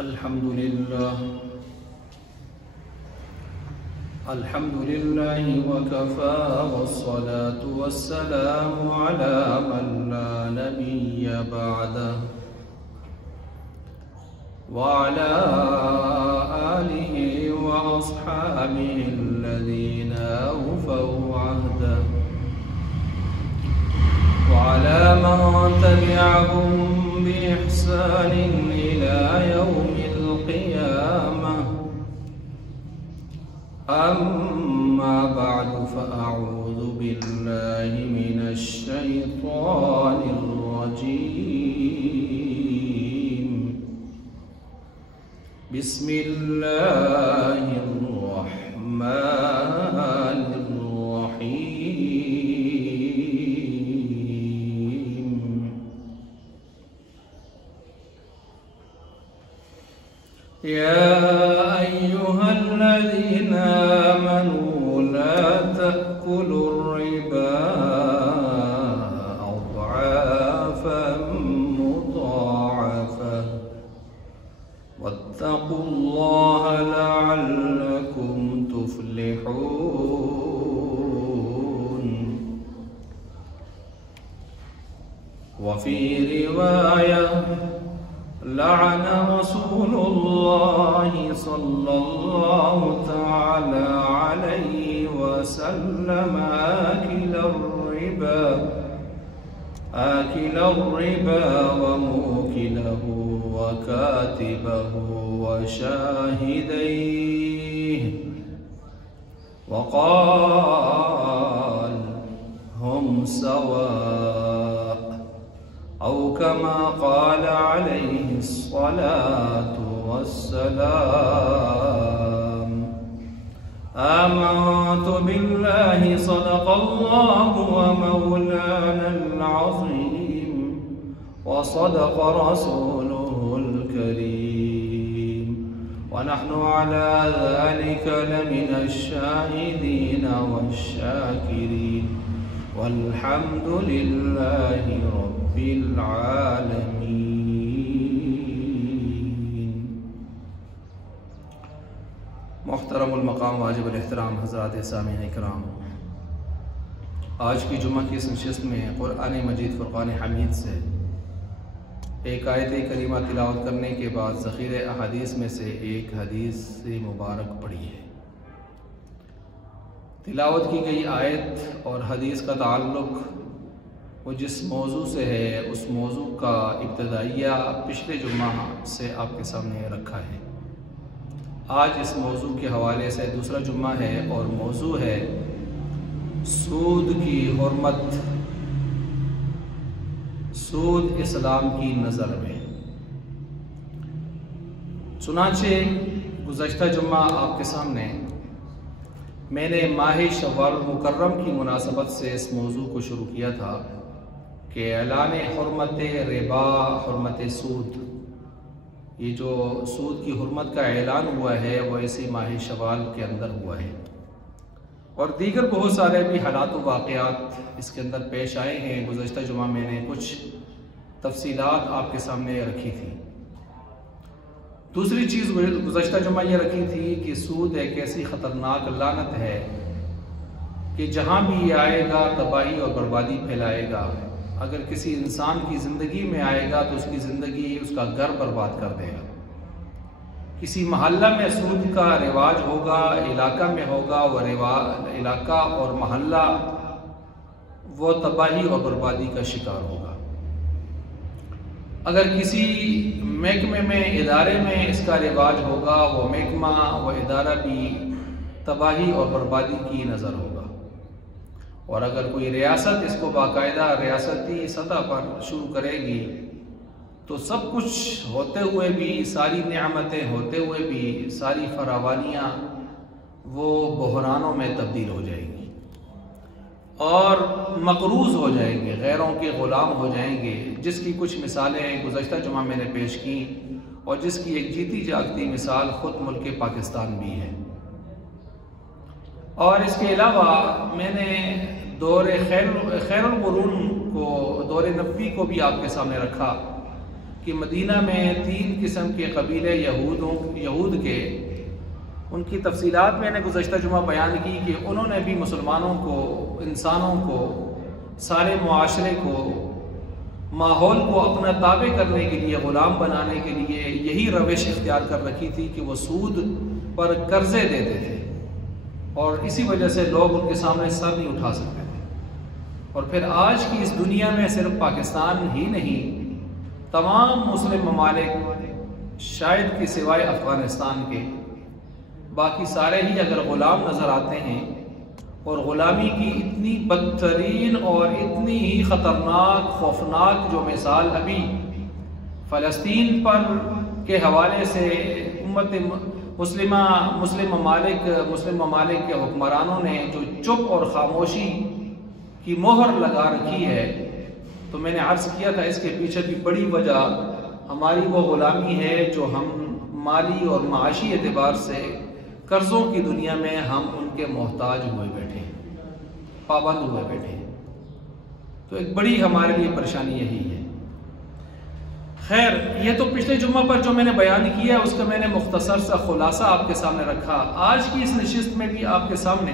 الحمد لله وكفى والصلاة والسلام على من لا نبي بعده وعلى آله وأصحابه الذين أوفوا عهده وعلى من تبعهم بإحسان إلى يوم القيامة. أما بعد فأعوذ بالله من الشيطان الرجيم. بسم الله الرحمن الرحيم. يا أيها الذين آمنوا لا تأكلوا الربا أضعافا مضاعفة واتقوا الله لعلكم تفلحون. وفي رواية لعن رسول الله صلى الله تعالى عليه وسلم آكل الربا وموكله وكاتبه وشاهديه وقال هم سواء، أو كما قال عليه الصلاة والسلام. آمنت بالله صدق الله ومولانا العظيم وصدق رسوله الكريم ونحن على ذلك لمن الشاهدين والشاكرين والحمد لله رب العالمین. محترم المقام واجب الاحترام حضرات سامعین اکرام، آج کی جمعہ کی اس نشست میں قرآن مجید فرقان حمید سے ایک آیت کریمہ تلاوت کرنے کے بعد ذخیرہ احادیث میں سے ایک حدیث مبارک پڑھی ہے. تلاوت کی گئی آیت اور حدیث کا تعلق وہ جس موضوع سے ہے اس موضوع کا ابتدائیہ پچھلے جمعہ سے آپ کے سامنے رکھا ہے. آج اس موضوع کے حوالے سے دوسرا جمعہ ہے اور موضوع ہے سود کی حرمت، سود اسلام کی نظر میں. چنانچہ گزشتہ جمعہ آپ کے سامنے میں نے ماہ شوال المکرم کی مناسبت سے اس موضوع کو شروع کیا تھا کہ اعلان حرمت ربا، حرمت سود، یہ جو سود کی حرمت کا اعلان ہوا ہے وہ اسی ماہ شوال کے اندر ہوا ہے، اور دیگر بہت سارے بھی حالات و واقعات اس کے اندر پیش آئے ہیں. گزشتہ جمعہ میں نے کچھ تفصیلات آپ کے سامنے رکھی تھی. دوسری چیز گزشتہ جمعہ یہ رکھی تھی کہ سود ایک ایسی خطرناک لعنت ہے کہ جہاں بھی یہ آئے گا تباہی اور بربادی پھیلائے گا. اگر کسی انسان کی زندگی میں آئے گا تو اس کی زندگی، اس کا گھر برباد کر دے گا. کسی محلہ میں سود کا رواج ہوگا، علاقہ میں ہوگا، وہ علاقہ اور محلہ وہ تباہی اور بربادی کا شکار ہوگا. اگر کسی محکمے میں، ادارے میں اس کا رواج ہوگا، وہ محکمہ، وہ ادارہ بھی تباہی اور بربادی کی نظر ہوگا. اور اگر کوئی ریاست اس کو باقاعدہ ریاستی سطح پر شروع کرے گی تو سب کچھ ہوتے ہوئے بھی، ساری نعمتیں ہوتے ہوئے بھی، ساری فراوانیاں وہ بحرانوں میں تبدیل ہو جائیں گی اور مقروض ہو جائیں گے، غیروں کے غلام ہو جائیں گے. جس کی کچھ مثالیں گزشتہ جمعہ میں نے پیش کی اور جس کی ایک جیتی جاگتی مثال خود ملک پاکستان بھی ہے. اور اس کے علاوہ میں نے دور خیر القرون کو، دور نبوی کو بھی آپ کے سامنے رکھا کہ مدینہ میں 3 قسم کے قبیلے یہود کے، ان کی تفصیلات میں نے گزشتہ جمعہ بیان کی کہ انہوں نے بھی مسلمانوں کو، انسانوں کو، سارے معاشرے کو، ماحول کو اپنا تابع کرنے کے لیے، غلام بنانے کے لیے یہی روش اختیار کر رکھی تھی کہ وہ سود پر قرضے دیتے تھے، اور اسی وجہ سے لوگ ان کے سامنے سر نہیں اٹھا سکتے تھے۔ اور پھر آج کی اس دنیا میں صرف پاکستان ہی نہیں، تمام مسلم ممالک شاید کہ سوائے افغانستان کے، باقی سارے ہی اگر غلام نظر آتے ہیں، اور غلامی کی اتنی بدترین اور اتنی ہی خطرناک، خوفناک جو مثال ابھی فلسطین پر کے حوالے سے امت مسلم ممالک کے حکمرانوں نے جو چپ اور خاموشی کی مہر لگا رکھی ہے، تو میں نے عرض کیا تھا اس کے پیچھے بھی بڑی وجہ ہماری وہ غلامی ہے جو ہم مالی اور معاشی اعتبار سے قرضوں کی دنیا میں ہم ان کے محتاج ہوئے بیٹھے ہیں، پابند ہوئے بیٹھے ہیں۔ تو ایک بڑی ہمارے لیے پریشانی یہی ہے۔ خیر، یہ تو پچھلے جمعہ پر جو میں نے بیان کیا اس کا میں نے مختصر سا خلاصہ آپ کے سامنے رکھا۔ آج کی اس نشست میں بھی آپ کے سامنے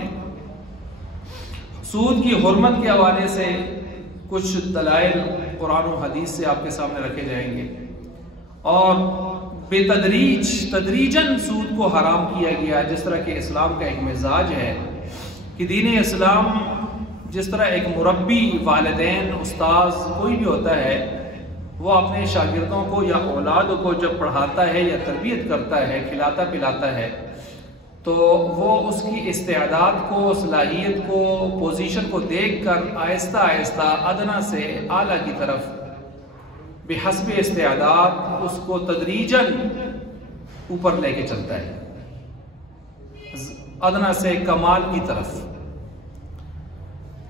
سود کی حرمت کے حوالے سے کچھ دلائل قرآن و حدیث سے آپ کے سامنے رکھے جائیں گے، اور بے تدریجاً سود کو حرام کیا گیا، جس طرح کہ اسلام کا ایک مزاج ہے کہ دین اسلام جس طرح ایک مربی، والدین، استاذ کوئی بھی ہوتا ہے، وہ اپنے شاگردوں کو یا اولاد کو جب پڑھاتا ہے یا تربیت کرتا ہے، کھلاتا پلاتا ہے، تو وہ اس کی استعداد کو، صلاحیت کو، پوزیشن کو دیکھ کر آہستہ آہستہ ادنیٰ سے اعلیٰ کی طرف بحسب استعداد اس کو تدریجاً اوپر لے کے چلتا ہے، ادنیٰ سے کمال کی طرف۔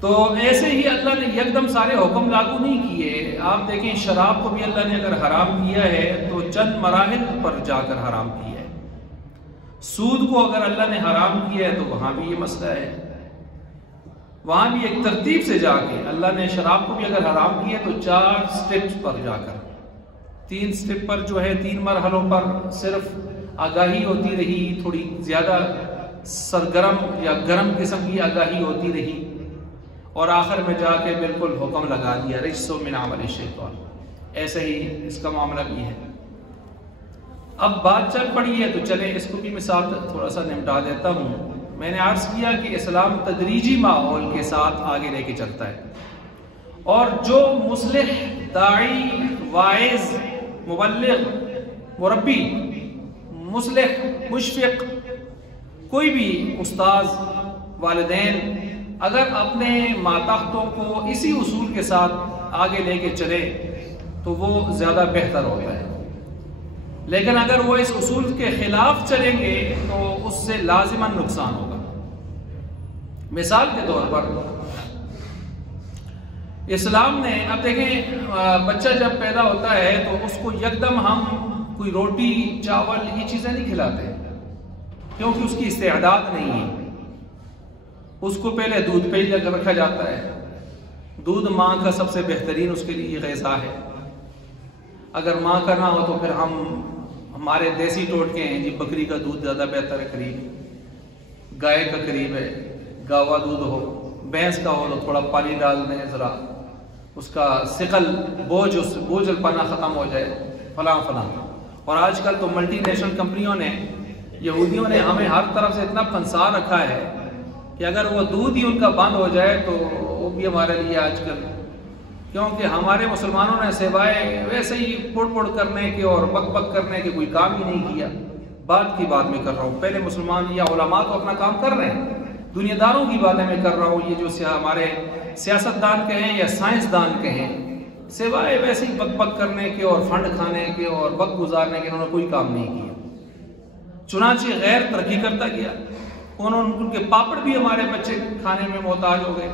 تو ایسے ہی اللہ نے یکدم سارے حکم لاگو نہیں کیے۔ آپ دیکھیں، شراب کو بھی اللہ نے اگر حرام کیا ہے تو چند مراحل پر جا کر حرام کیا ہے۔ سود کو اگر اللہ نے حرام کیا ہے تو وہاں بھی یہ مسئلہ ہے، وہاں بھی ایک ترتیب سے جا کے اللہ نے شراب کو بھی اگر حرام کیا تو 4 سٹیپس پر جا کر، 3 سٹیپ پر جو ہے 3 مرحلوں پر صرف آگاہی ہوتی رہی، تھوڑی زیادہ سرگرم یا گرم قسم کی آگاہی ہوتی رہی، اور آخر میں جا کے بالکل حکم لگا دیا، رجس من عمل الشیطان۔ ایسے ہی اس کا معاملہ بھی ہے۔ اب بات چل پڑی ہے تو چلیں اس کو بھی مثال تھوڑا سا نمٹا دیتا ہوں۔ میں نے عرض کیا کہ اسلام تدریجی ماحول کے ساتھ آگے لے کے چلتا ہے، اور جو مصلح، داعی، واعظ، مبلغ، مربی، مصلح، مشفق، کوئی بھی استاذ، والدین اگر اپنے ماتحتوں کو اسی اصول کے ساتھ آگے لے کے چلے تو وہ زیادہ بہتر ہوتا ہے، لیکن اگر وہ اس اصول کے خلاف چلیں گے تو اس سے لازماً نقصان ہوگا۔ مثال کے طور پر اسلام نے، اب دیکھیں، بچہ جب پیدا ہوتا ہے تو اس کو یکدم ہم کوئی روٹی، چاول، یہ چیزیں نہیں کھلاتے، کیونکہ اس کی استعداد نہیں ہے۔ اس کو پہلے دودھ پہ رکھا جاتا ہے۔ دودھ ماں کا سب سے بہترین اس کے لیے غذا ہے۔ اگر ماں کا نہ ہو تو پھر ہمارے دیسی ٹوٹکے ہیں جی، بکری کا دودھ زیادہ بہتر ہے قریب، گائے کا قریب ہے، گاوا دودھ ہو، بھینس کا ہو تو تھوڑا پانی ڈال دیں، ذرا اس کا ثقل، بوجھ پانا ختم ہو جائے، فلاں فلاں۔ اور آج کل تو ملٹی نیشنل کمپنیوں نے، یہودیوں نے ہمیں ہر طرف سے اتنا پھنسا رکھا ہے کہ اگر وہ دودھ ہی ان کا بند ہو جائے تو وہ بھی ہمارے لیے آج کل، کیونکہ ہمارے مسلمانوں نے سوائے ویسے ہی پڑ کرنے کے اور بک بک کرنے کے کوئی کام ہی نہیں کیا۔ بات کی بات میں کر رہا ہوں، پہلے مسلمان یا علماء تو اپنا کام کر رہے ہیں، دنیا داروں کی باتیں میں کر رہا ہوں، یہ جو ہمارے سیاستدان کہیں یا سائنسدان کہیں، سوائے ویسے ہی بک بک کرنے کے اور فنڈ کھانے کے اور وقت گزارنے کے انہوں نے کوئی کام نہیں کیا۔ چنانچہ غیر ترقی کرتا گیا، ان کے پاپڑ بھی ہمارے بچے کھانے میں محتاج ہو گئے،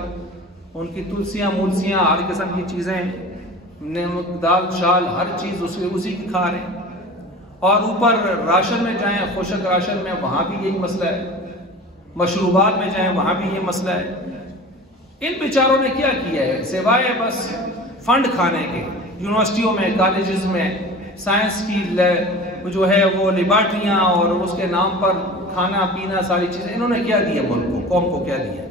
ان کی تلسیاں، مولسیاں، ہر قسم کی چیزیں، نمک، دال، شال، ہر چیز اسی کی کھا رہے ہیں۔ اور اوپر راشن میں جائیں، خشک راشن میں، وہاں بھی یہی مسئلہ ہے، مشروبات میں جائیں وہاں بھی یہ مسئلہ ہے۔ ان بیچاروں نے کیا کیا ہے سوائے بس فنڈ کھانے کے، یونیورسٹیوں میں، کالجز میں سائنس کی جو ہے وہ لیبارٹریاں اور اس کے نام پر کھانا پینا ساری چیزیں، انہوں نے کیا دیا ملک کو، قوم کو کیا دیا؟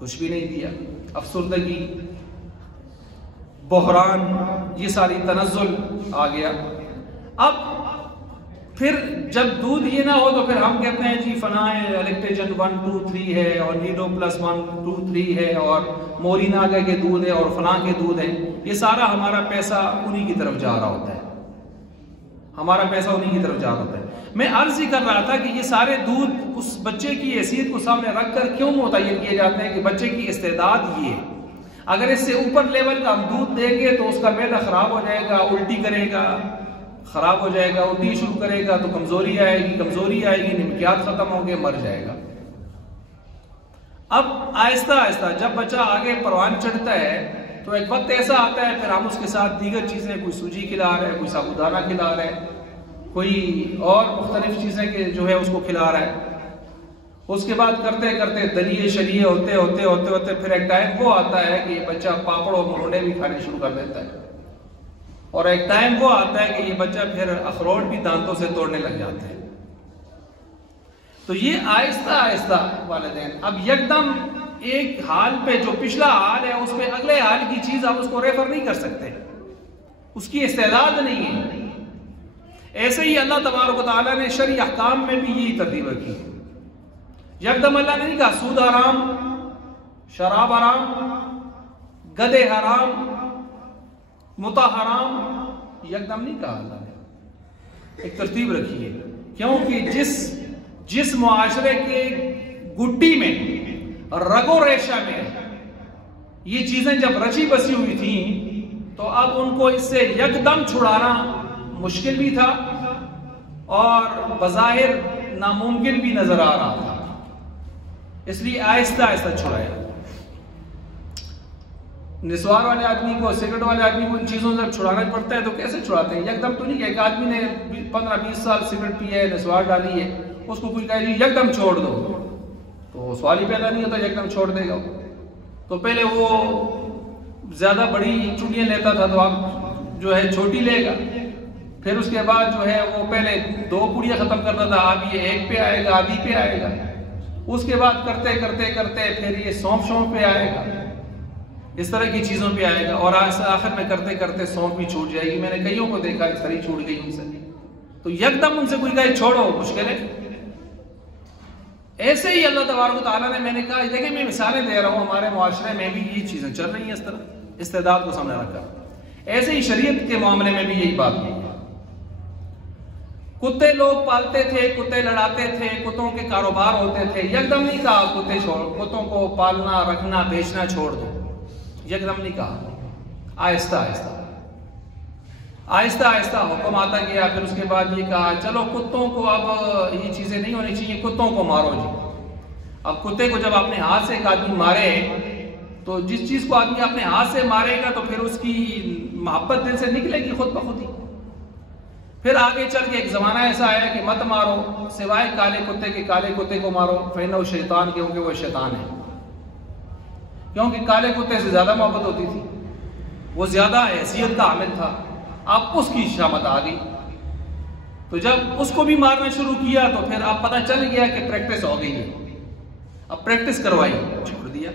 کچھ بھی نہیں دیا۔ افسردگی، بحران، یہ ساری تنزل آ گیا۔ اب پھر جب دودھ یہ نہ ہو تو پھر ہم کہتے ہیں جی فلاں الیکٹریجن 1 2 3 ہے اور نیڈو پلس 1 2 3 ہے اور مورین آگے کے دودھ ہے اور فلاں کے دودھ ہے۔ یہ سارا ہمارا پیسہ انہی کی طرف جا رہا ہوتا ہے، ہمارا پیسہ انہی کی طرف جا رہا ہوتا ہے۔ میں عرض ہی کر رہا تھا کہ یہ سارے دودھ اس بچے کی حیثیت کو سامنے رکھ کر کیوں متعین کیے جاتے ہیں کہ بچے کی استعداد یہ ہے، اگر اس سے اوپر لیول کا ہم دودھ دیں گے تو اس کا معدہ خراب ہو جائے گا، الٹی کرے گا، خراب ہو جائے گا، الٹی شروع کرے گا تو کمزوری آئے گی، نمکیات ختم ہوں گے، مر جائے گا۔ اب آہستہ آہستہ جب بچہ آگے پروان چڑھتا ہے تو ایک وقت ایسا آتا ہے پھر ہم اس کے ساتھ دیگر چیزیں، کوئی سوجی کھلا رہا ہے، کوئی سابودانہ کھلا رہا ہے، کوئی اور مختلف چیزیں کہ جو ہے اس کو کھلا رہا ہے۔ اس کے بعد کرتے کرتے دلیے شلیے ہوتے پھر ایک ٹائم وہ آتا ہے کہ یہ بچہ پاپڑ اور مروڑے بھی کھانے شروع کر دیتا ہے، اور ایک ٹائم وہ آتا ہے کہ یہ بچہ پھر اخروٹ بھی دانتوں سے توڑنے لگ جاتا ہے۔ تو یہ آہستہ آہستہ والدین اب یکدم ایک حال پہ جو پچھلا حال ہے اس پہ اگلے حال کی چیز آپ اس کو ریفر نہیں کر سکتے، اس کی استعداد نہیں ہے۔ ایسے ہی اللہ تبارک و تعالیٰ نے شرعی احکام میں بھی یہی ترتیب رکھی۔ یکدم اللہ نے نہیں کہا سود حرام، شراب حرام، گدے حرام، متع حرام، یکدم نہیں کہا اللہ نے، ایک ترتیب رکھی ہے۔ کیونکہ جس معاشرے کے گٹی میں، رگ و ریشہ میں یہ چیزیں جب رچی بسی ہوئی تھیں تو اب ان کو اس سے یکدم چھڑانا مشکل بھی تھا اور بظاہر ناممکن بھی نظر آ رہا تھا، اس لیے آہستہ آہستہ چھڑایا۔ نسوار والے آدمی کو، سگریٹ والے آدمی کو ان چیزوں سے چھڑانا پڑتا ہے تو کیسے چھڑاتے ہیں؟ یکدم تو نہیں کہ ایک آدمی نے 15-20 سال سگریٹ پی ہے، نسوار ڈالی ہے، اس کو کوئی کہے جی یکدم چھوڑ دو تو سوال ہی پیدا نہیں ہوتا یکدم چھوڑ دے گا۔ تو پہلے وہ زیادہ بڑی چوڑیاں لیتا تھا تو اب جو ہے چھوٹی لے گا، پھر اس کے بعد جو ہے وہ پہلے 2 پوڑیاں ختم کرتا تھا، اب یہ 1 پہ آئے گا، آدھی پہ آئے گا، اس کے بعد کرتے کرتے پھر یہ سونف پہ آئے گا، اس طرح کی چیزوں پہ آئے گا، اور آخر میں کرتے کرتے سونف بھی چھوٹ جائے گی۔ میں نے کئیوں کو دیکھا اس طرح چھوٹ گئی ان سے، تو یکدم ان سے کوئی کہے چھوڑو مشکل ہے۔ ایسے ہی اللہ تبارک و تعالیٰ نے، میں نے کہا دیکھیں میں مثالیں دے رہا ہوں، ہمارے معاشرے میں بھی یہ چیزیں چل رہی ہیں اس طرح، استعداد کو سامنے رکھا۔ ایسے ہی شریعت کے معاملے میں بھی یہی بات ہے۔ کتے لوگ پالتے تھے، کتے لڑاتے تھے، کتوں کے کاروبار ہوتے تھے، یکدم نہیں کہا کتے چھوڑو، کتوں کو پالنا رکھنا بیچنا چھوڑ دو، یکدم نہیں کہا، آہستہ آہستہ حکم آتا گیا۔ پھر اس کے بعد یہ کہا چلو کتوں کو اب یہ چیزیں نہیں ہونی چاہیے، کتوں کو مارو جی۔ اب کتے کو جب اپنے ہاتھ سے ایک آدمی مارے تو جس چیز کو آدمی اپنے ہاتھ سے مارے گا تو پھر اس کی محبت دل سے نکلے گی خود بخود ہی۔ پھر آگے چل کے ایک زمانہ ایسا آیا کہ مت مارو سوائے کالے کتے کے، کالے کتے کو مارو فإنہ شیطان، کیونکہ وہ شیطان ہے، کیونکہ کالے کتے سے زیادہ محبت ہوتی تھی، وہ زیادہ حیثیت کا حامل تھا۔ اب اس کی شامت آ گئی تو جب اس کو بھی مارنا شروع کیا تو پھر اب پتہ چل گیا کہ پریکٹس ہو گئی ہے، اب پریکٹس کروائی، چھوڑ دیا۔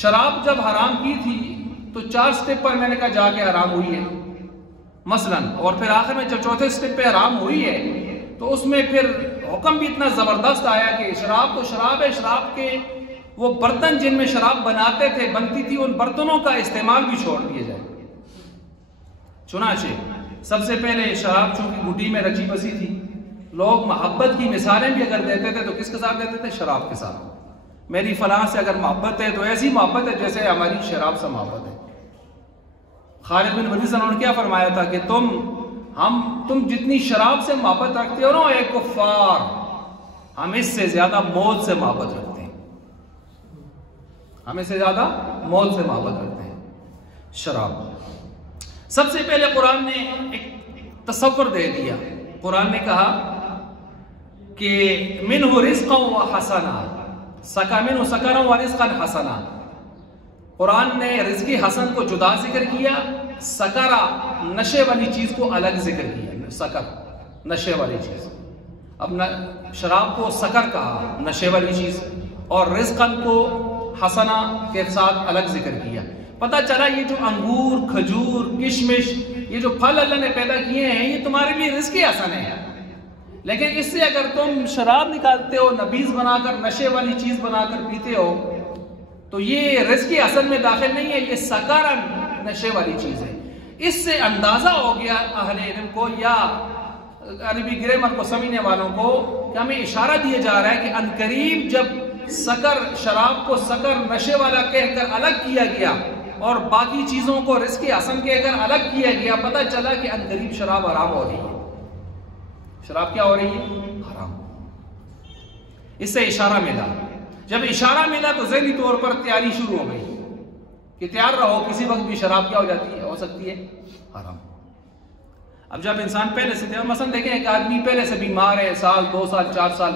شراب جب حرام کی تھی تو 4 سٹیپ پر میں نے کہا جا کے حرام ہوئی ہے مثلا، اور پھر آخر میں جب 4تھے سٹیپ پہ حرام ہوئی ہے تو اس میں پھر حکم بھی اتنا زبردست آیا کہ شراب تو شراب ہے، شراب کے وہ برتن جن میں شراب بنتی تھی ان برتنوں کا استعمال بھی چھوڑ دیا جائے۔ چنانچہ سب سے پہلے شراب چونکہ گھٹی میں رچی بسی تھی، لوگ محبت کی مثالیں بھی اگر دیتے تھے تو کس کے ساتھ دیتے تھے؟ شراب کے ساتھ۔ میری فلاں سے اگر محبت ہے تو ایسی محبت ہے جیسے ہماری شراب سے محبت ہے۔ خالد بن ولید نے کیا فرمایا تھا کہ تم جتنی شراب سے محبت رکھتے ہو نا اے کفار، ہم اس سے زیادہ موت سے محبت رکھتے ہیں، ہم اس سے زیادہ موت سے محبت رکھتے ہیں۔ شراب سب سے پہلے قرآن نے ایک تصور دے دیا، قرآن نے کہا کہ منہ رزقا و حسنا، سکا منہ سکنا و رزقا حسنا۔ قرآن نے رزق حسن کو جدا ذکر کیا، سکرا نشے والی چیز کو الگ ذکر کیا، سکر نشے والی چیز، اب شراب کو سکر کہا نشے والی چیز، اور رزقن کو حسنا کے ساتھ الگ ذکر کیا۔ پتہ چلا یہ جو انگور، کھجور، کشمش، یہ جو پھل اللہ نے پیدا کیے ہیں یہ تمہارے لیے رزق حسن ہے، لیکن اس سے اگر تم شراب نکالتے ہو، نبیذ بنا کر، نشے والی چیز بنا کر پیتے ہو تو یہ رزق حسن میں داخل نہیں ہے، یہ سکر نشے والی چیز ہے۔ اس سے اندازہ ہو گیا اہل علم کو یا عربی گرامر کو سمجھنے والوں کو کہ ہمیں اشارہ دیا جا رہا ہے کہ عنقریب جب سکر، شراب کو سکر نشے والا کہہ کر الگ کیا گیا اور باقی چیزوں کو رزق حسن کہہ کر الگ کیا گیا، پتہ چلا کہ عنقریب شراب حرام ہو رہی ہے۔ شراب کیا ہو رہی ہے؟ حرام۔ اس سے اشارہ ملا، جب اشارہ ملا تو ذہنی طور پر تیاری شروع ہو گئی کہ تیار رہو، کسی وقت بھی شراب کیا ہو جاتی ہے، ہو سکتی ہے حرام۔ اب جب انسان پہلے سے مثلا دیکھیں ایک آدمی پہلے سے بیمار ہے، سال 2 سال 4 سال،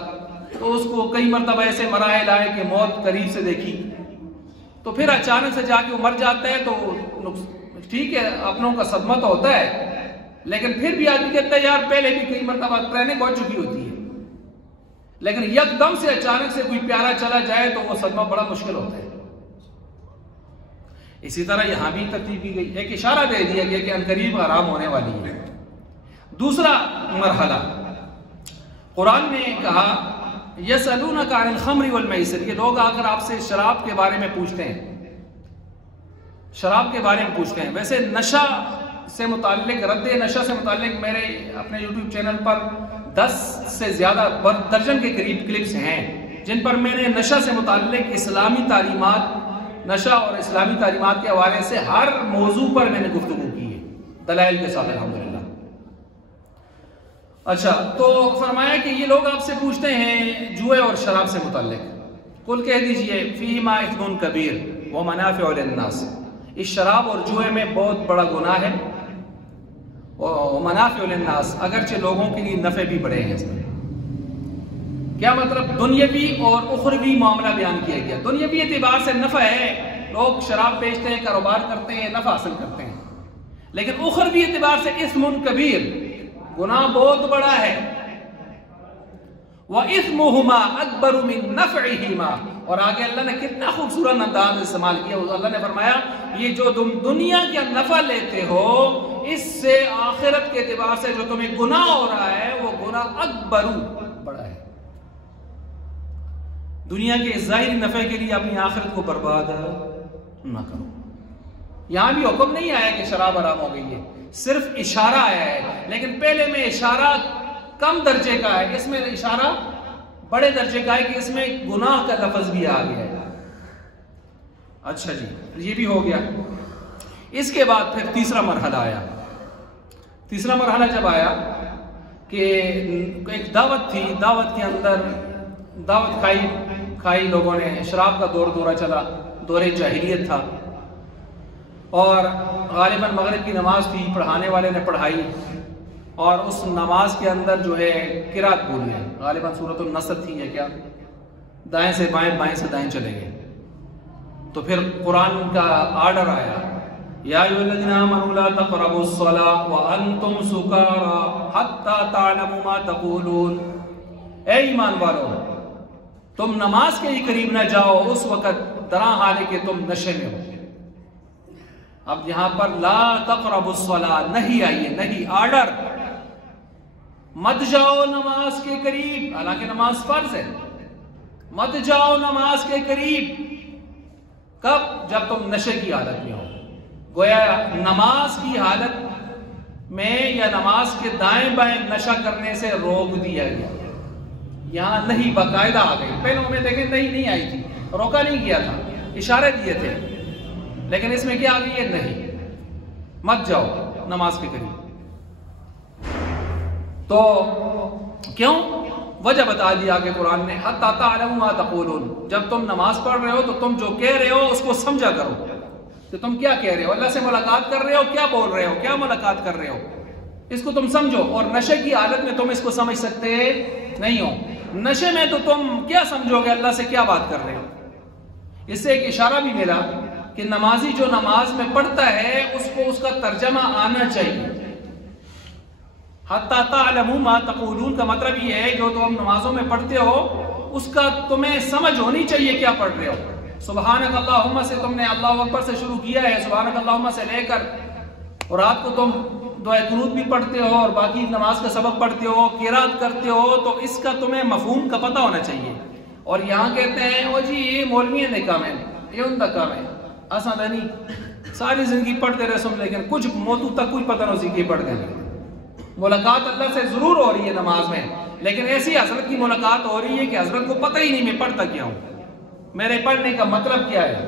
تو اس کو کئی مرتبہ ایسے مراحل آئے کہ موت قریب سے دیکھی، تو پھر اچانک سے جا کے وہ مر جاتا ہے تو ٹھیک ہے اپنوں کا صدمہ تو ہوتا ہے، لیکن پھر بھی آدمی کہتا ہے یار پہلے بھی کئی مرتبہ ٹریننگ ہو چکی ہوتی ہے، لیکن یک دم سے اچانک سے کوئی پیارا چلا جائے تو وہ صدمہ بڑا مشکل ہوتا ہے۔ اسی طرح یہاں بھی ترتیب کی گئی، ایک اشارہ دے دیا گیا کہ عنقریب حرام ہونے والی ہے۔ دوسرا مرحلہ قرآن نے کہا یسألونک عن الخمر والمیسر، یہ لوگ آ کر آپ سے شراب کے بارے میں پوچھتے ہیں، شراب کے بارے میں پوچھتے ہیں۔ ویسے نشہ سے متعلق، رد نشہ سے متعلق میرے اپنے یوٹیوب چینل پر 10 سے زیادہ درجن کے قریب کلپس ہیں جن پر میں نے نشہ سے متعلق اسلامی تعلیمات، نشہ اور اسلامی تعلیمات کے حوالے سے ہر موضوع پر میں نے گفتگو کی ہے دلائل کے ساتھ الحمدللہ۔ اچھا، تو فرمایا کہ یہ لوگ آپ سے پوچھتے ہیں جوئے اور شراب سے متعلق، قل کہہ دیجئے فیہما اثم کبیر ومنافع للناس، اس شراب اور جوئے میں بہت بڑا گناہ ہے، ومنافع للناس، اگرچہ لوگوں کے لیے نفع بھی بڑے ہیں۔ اس میں کیا مطلب؟ دنیاوی اور اخروی معاملہ بیان کیا گیا۔ دنیاوی اعتبار سے نفع ہے، لوگ شراب بیچتے ہیں، کاروبار کرتے ہیں، نفع حاصل کرتے ہیں، لیکن اخروی اعتبار سے اثم کبیر، گناہ بہت بڑا ہے۔ وَإِثْمُهُمَا أَكْبَرُ مِن نَفْعِهِمَا، اور آگے اللہ نے کتنا خوبصورت انداز استعمال کیا، اللہ نے فرمایا یہ جو تم دنیا کا نفع لیتے ہو اس سے آخرت کے اعتبار سے جو تمہیں گناہ ہو رہا ہے وہ گناہ اکبر، بڑا ہے۔ دنیا کے ظاہری نفع کے لیے اپنی آخرت کو برباد نہ کرو۔ یہاں بھی حکم نہیں آیا کہ شراب حرام ہو گئی ہے، صرف اشارہ آیا ہے، لیکن پہلے میں اشارہ کم درجے کا ہے، اس میں اشارہ بڑے درجے کا ہے کہ اس میں گناہ کا لفظ بھی آ گیا ہے۔ اچھا جی، یہ بھی ہو گیا۔ اس کے بعد پھر تیسرا مرحلہ آیا۔ تیسرا مرحلہ جب آیا کہ ایک دعوت تھی، دعوت کے اندر دعوت کھائی لوگوں نے، شراب کا دورہ چلا، دور جاہلیت تھا، اور غالباً مغرب کی نماز تھی، پڑھانے والے نے پڑھائی اور اس نماز کے اندر جو ہے قرات بھول گئے، غالباً سورۃ النصر تھی یا کیا، دائیں سے بائیں، بائیں سے دائیں چلے گئے، تو پھر قرآن کا آرڈر آیا یا ایھا الذین آمنوا لا تقربوا الصلاۃ وانتم سکارى حتی تعلموا ما تقولون، اے ایمان والو تم نماز کے ہی قریب نہ جاؤ اس وقت درا حال کہ تم نشے میں ہو۔ اب یہاں پر لا تقربوا الصلاۃ نہیں آئیے، نہیں، آرڈر، مت جاؤ نماز کے قریب، حالانکہ نماز فرض ہے، مت جاؤ نماز کے قریب، کب؟ جب تم نشے کی حالت میں ہو۔ گویا نماز کی حالت میں یا نماز کے دائیں بائیں نشہ کرنے سے روک دیا گیا، یہاں نہیں باقاعدہ آ گئی، پہلوں میں دیکھیں نہیں آئی تھی، روکا نہیں گیا تھا، اشارے دیے تھے، لیکن اس میں کیا آ گئی ہے؟ نہیں، مت جاؤ نماز کے قریب۔ تو کیوں؟ وجہ بتا دیا کہ قرآن نے حتی تعلموا ما تقولون، جب تم نماز پڑھ رہے ہو تو تم جو کہہ رہے ہو اس کو سمجھا کرو کہ تم کیا کہہ رہے ہو، اللہ سے ملاقات کر رہے ہو، کیا بول رہے ہو، کیا ملاقات کر رہے ہو، اس کو تم سمجھو۔ اور نشے کی حالت میں تم اس کو سمجھ سکتے نہیں ہو، نشے میں تو تم کیا سمجھو گے اللہ سے کیا بات کر رہے ہو۔ اس سے ایک اشارہ بھی ملا کہ نمازی جو نماز میں پڑھتا ہے اس کو اس کا ترجمہ آنا چاہیے. حتی تعلموا ما تقولون کا مطلب یہ ہے جو تم نمازوں میں پڑھتے ہو اس کا تمہیں سمجھ ہونی چاہیے کیا پڑھ رہے ہو. سبحانک اللہم سے تم نے اللہ اکبر سے شروع کیا ہے، سبحانک اللہم سے لے کر اور رات کو تم دعائے قنوت بھی پڑھتے ہو اور باقی نماز کا سبق پڑھتے ہو، قرات کرتے ہو، تو اس کا تمہیں مفہوم کا پتہ ہونا چاہیے. اور یہاں کہتے ہیں وہ جی یہ مولویوں نے کام ہے، یہ ان کا کام ہے، آسان نہیں ساری زندگی پڑھتے رہے سن لیکن کچھ موتوں تک کچھ پتہ نہ سیکھے پڑھ گئے. ملاقات اللہ سے ضرور ہو رہی ہے نماز میں، لیکن ایسی حضرت کی ملاقات ہو رہی ہے کہ حضرت کو پتہ ہی نہیں میں پڑھتا کیا ہوں، میرے پڑھنے کا مطلب کیا ہے.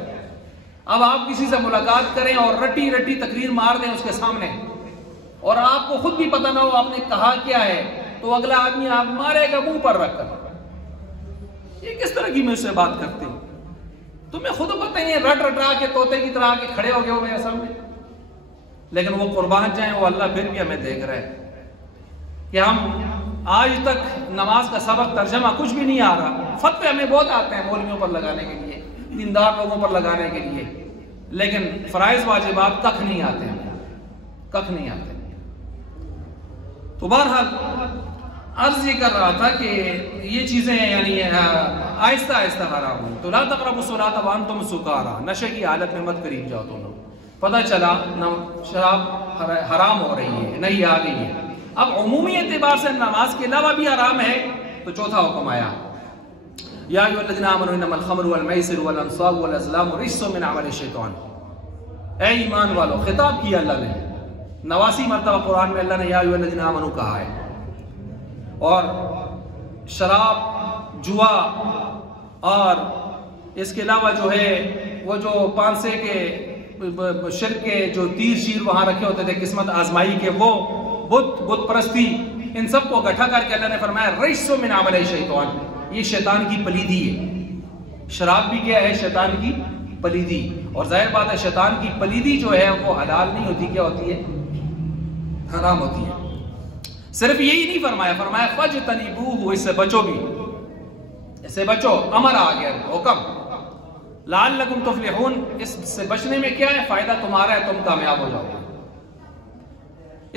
اب آپ کسی سے ملاقات کریں اور رٹی رٹی تقریر مار دیں اس کے سامنے اور آپ کو خود بھی پتہ نہ ہو آپ نے کہا کیا ہے، تو اگلا آدمی آپ مارے گا منہ پر رکھ کر. یہ کس طرح کی مجھ سے بات کرتے ہو؟ تمہیں خود پتہ ہی ہے، رٹ رٹا کے طوطے کی طرح کے کھڑے ہو گئے ہو میرے سامنے. لیکن وہ قربان جائیں، وہ اللہ پھر بھی ہمیں دیکھ رہا ہے کہ ہم آج تک نماز کا سبق ترجمہ کچھ بھی نہیں آ رہا. فتوے ہمیں بہت آتے ہیں مولویوں پر لگانے کے لیے، دیندار لوگوں پر لگانے کے لیے، لیکن فرائض واجبات کخ نہیں آتے ہیں، کخ نہیں آتے. تو بہرحال عرض یہ کر رہا تھا کہ یہ چیزیں یعنی آہستہ آہستہ حرام ہوئی. تو لا تقربوا الصلاۃ وانتم سکارا، نشے کی حالت میں مت قریب جاؤ تم لوگ. پتہ چلا شراب حرام ہو رہی ہے، نہیں آ گئی ہے. اب عمومی اعتبار سے نماز کے علاوہ بھی حرام ہے تو چوتھا حکم آیا، یا ایھا الذین آمنوا انما الخمر والمیسر والانصاب والازلام رجس من عمل الشیطان. اے ایمان والو، خطاب کیا اللہ نے 89 مرتبہ قرآن میں اللہ نے یا ایھا الذین آمنوا کہا ہے. اور شراب، جوا اور اس کے علاوہ جو ہے وہ جو پانسے کے شرک کے جو تیر شیر وہاں رکھے ہوتے تھے قسمت آزمائی کے، وہ بت پرستی، ان سب کو اکٹھا کر کے اللہ نے فرمایا رجس من عمل الشیطان، یہ شیطان کی پلیدی ہے. شراب بھی کیا ہے؟ شیطان کی پلیدی. اور ظاہر بات ہے شیطان کی پلیدی جو ہے وہ حلال نہیں ہوتی، کیا ہوتی ہے؟ حرام ہوتی ہے. صرف یہی نہیں فرمایا، فرمایا فاجتنبوہ، اس سے بچو بھی، اس سے بچو. امر آ گیا، حکم. لعلکم تفلحون، اس سے بچنے میں کیا ہے؟ فائدہ تمہارا ہے، تم کامیاب ہو جاؤ گے.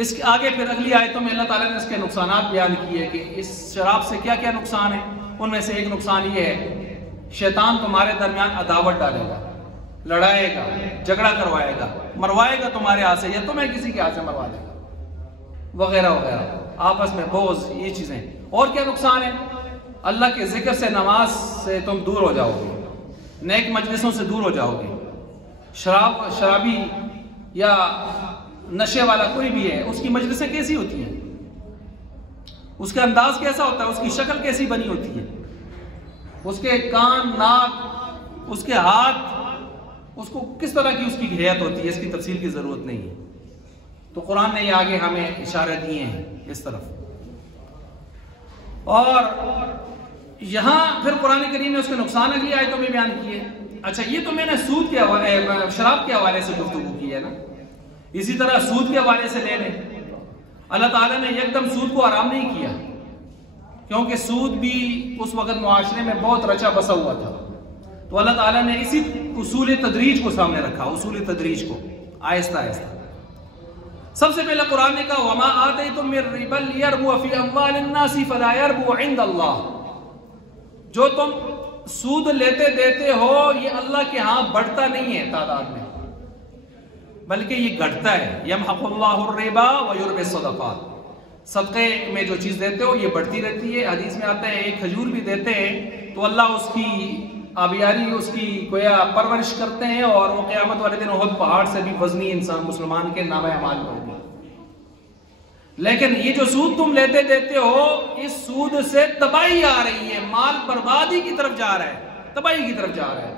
اس کے آگے پھر اگلی آیتوں میں اللہ تعالیٰ نے اس کے نقصانات بیان کیے کہ اس شراب سے کیا کیا نقصان ہے. ان میں سے ایک نقصان یہ ہے شیطان تمہارے درمیان عداوت ڈالے گا، لڑائے گا، جھگڑا کروائے گا، مروائے گا تمہارے ہاتھ سے یا تمہیں کسی کے ہاتھ سے مروا دے گا، وغیرہ وغیرہ، آپس میں بغض، یہ چیزیں. اور کیا نقصان ہے؟ اللہ کے ذکر سے، نماز سے تم دور ہو جاؤ گے، نیک مجلسوں سے دور ہو جاؤ گے. شرابی یا نشے والا کوئی بھی ہے، اس کی مجلسیں کیسی ہوتی ہیں، اس کا انداز کیسا ہوتا ہے، اس کی شکل کیسی بنی ہوتی ہے، اس کے کان، ناک، اس کے ہاتھ، اس کو کس طرح کی اس کی ہیئت ہوتی ہے، اس کی تفصیل کی ضرورت نہیں ہے. تو قرآن نے یہ آگے ہمیں اشارے دیے ہیں اس طرف. اور یہاں پھر قرآن کریم نے اس کے نقصان اگلی آیتوں میں بیان کیے. اچھا، یہ تو میں نے سود کے حوالے، شراب کے حوالے سے گفتگو کی ہے نا، اسی طرح سود کے حوالے سے لے لیں. اللہ تعالیٰ نے یکدم سود کو حرام نہیں کیا، کیونکہ سود بھی اس وقت معاشرے میں بہت رچا بسا ہوا تھا. تو اللہ تعالیٰ نے اسی اصول تدریج کو سامنے رکھا، اصول تدریج کو آہستہ آہستہ. سب سے پہلے قرآن نے کہا وَمَا آتَيْتُم مِّن رِّبًا لِيَرْبُوَ فِي أَمْوَالِ النَّاسِ فَلَا يَرْبُو عِندَ اللَّهِ. جو تم سود لیتے دیتے ہو یہ اللہ کے ہاں بڑھتا نہیں ہے تعداد میں، بلکہ یہ گھٹتا ہے. یمحق اللہ الربا ویربی الصدقات. صدقے میں جو چیز دیتے ہو یہ بڑھتی رہتی ہے. حدیث میں آتا ہے ایک کھجور بھی دیتے ہیں تو اللہ اس کی آبیاری، اس کی گویا پرورش کرتے ہیں، اور وہ قیامت والے دن احد پہاڑ سے بھی وزنی انسان مسلمان کے نامہ اعمال میں ہوگی. لیکن یہ جو سود تم لیتے دیتے ہو، اس سود سے تباہی آ رہی ہے، مال بربادی کی طرف جا رہا ہے، تباہی کی طرف جا رہا ہے.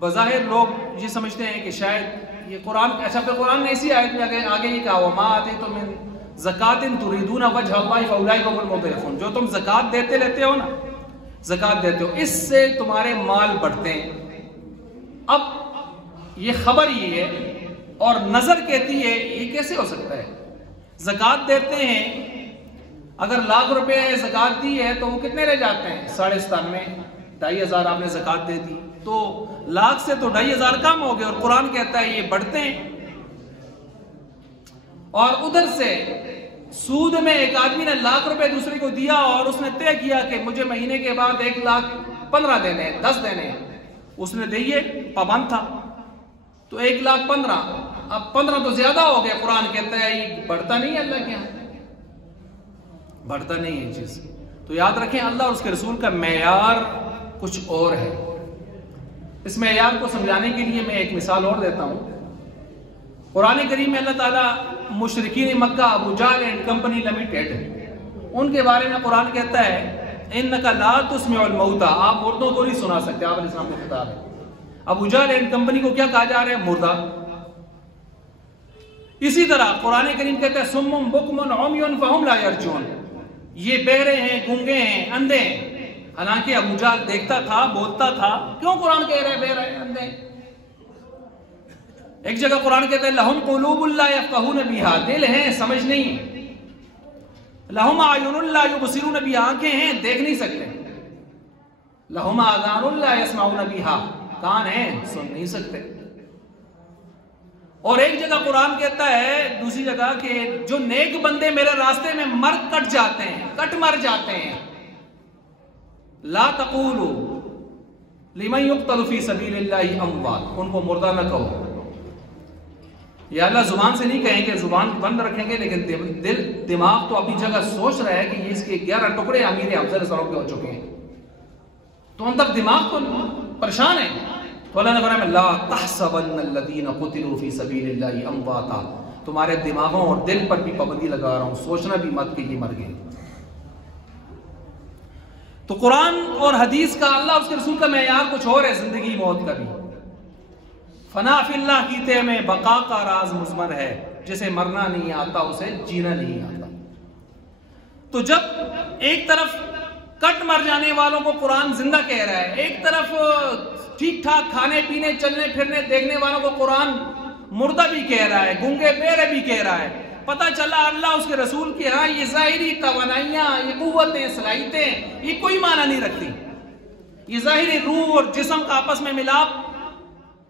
بظاہر لوگ یہ سمجھتے ہیں کہ شاید یہ قرآن، اچھا پھر قرآن نے اسی آیت میں آگے یہ کہا وَمَا آتَيْتُم مِّن زَكَاةٍ تُرِيدُونَ وَجْهَ اللَّهِ فَأُولَٰئِكَ هُمُ الْمُضْعِفُونَ. جو تم زکوٰۃ دیتے لیتے ہو نا، زکوٰۃ دیتے ہو، اس سے تمہارے مال بڑھتے ہیں. اب یہ خبر یہ ہے اور نظر کہتی ہے یہ کیسے ہو سکتا ہے؟ زکوٰۃ دیتے ہیں، اگر لاکھ روپے زکوٰۃ دی ہے تو وہ کتنے رہ جاتے ہیں؟ 97,500 آپ نے زکوٰۃ دے دی. تو لاکھ سے تو 2500 کم ہو گئے، اور قرآن کہتا ہے یہ بڑھتے ہیں۔ اور ادھر سے سود میں ایک آدمی نے ₹1,00,000 دوسرے کو دیا اور اس نے طے کیا کہ مجھے مہینے کے بعد 1,15,000 دینے، 10 دینے، اس نے دیے، پابند تھا، تو 1,15,000، اب 15 تو زیادہ ہو گیا۔ قرآن کہتا ہے یہ بڑھتا نہیں ہے، اللہ کے یہاں بڑھتا نہیں ہے چیز۔ تو یاد رکھیں اللہ اور اس کے رسول کا معیار کچھ اور ہے۔ اس معیار کو سمجھانے کے لیے میں ایک مثال اور دیتا ہوں۔ قرآن کریم میں اللہ تعالیٰ مشرکین مکہ ابو جہل اینڈ کمپنی لمیٹڈ ان کے بارے میں قرآن کہتا ہے انک لا تسمع الموتى، آپ مردوں کو نہیں سنا سکتے، آپ علیہ السلام کو خطاب ہے۔ ابو جہل اینڈ کمپنی کو کیا کہا جا رہا ہے؟ مردہ۔ اسی طرح قرآن کریم کہتا ہے صم بکم عمی فہم لا یرجعون، یہ بہرے ہیں، گونگے ہیں، اندھے ہیں، حالانکہ ابو جہل دیکھتا تھا، بولتا تھا، کیوں قرآن کہہ رہے ہیں بہرے ہیں، اندھے ہیں؟ ایک جگہ قرآن کہتا ہے لہم قلوب لا یفقہون بہا، دل ہیں سمجھ نہیں، لہم اعین لا یبصرون بہا، آنکھیں ہیں دیکھ نہیں سکتے، لہم آذان لا یسمعون بہا، کان ہیں سن نہیں سکتے۔ اور ایک جگہ قرآن کہتا ہے دوسری جگہ کہ جو نیک بندے میرے راستے میں مر کٹ جاتے ہیں، کٹ مر جاتے ہیں، لا تقولوا لمن یقتل فی سبیل اللہ اموات، ان کو مردہ نہ کہو۔ یا اللہ زبان سے نہیں کہیں گے، زبان بند رکھیں گے، لیکن دل دماغ تو اپنی جگہ سوچ رہا ہے کہ یہ اس کے 11 ٹکڑے امیر حمزہ علیہ السلام کے ہو چکے ہیں، تو ان تک دماغ تو پریشان ہے۔ تو اللہ نے فرمایا لا تحسبن الذین قتلوا فی سبیل اللہ امواتا، تمہارے دماغوں اور دل پر بھی پابندی لگا رہا ہوں، سوچنا بھی مت کہ یہ مر گئے۔ تو قرآن اور حدیث کا، اللہ اس کے رسول کا معیار کچھ اور ہے، زندگی موت کا بھی۔ فنا فی اللہ کی تہ میں بقا کا راز مضمر ہے، جسے مرنا نہیں آتا اسے جینا نہیں آتا۔ تو جب ایک طرف کٹ مر جانے والوں کو قرآن زندہ کہہ رہا ہے، ایک طرف ٹھیک ٹھاک کھانے پینے چلنے پھرنے دیکھنے والوں کو قرآن مردہ بھی کہہ رہا ہے، گونگے بہرے بھی کہہ رہا ہے، پتہ چلا اللہ اس کے رسول کے ہاں یہ ظاہری توانائیاں، یہ قوتیں، صلاحیتیں، یہ کوئی معنی نہیں رکھتی۔ یہ ظاہری روح اور جسم کا آپس میں ملاپ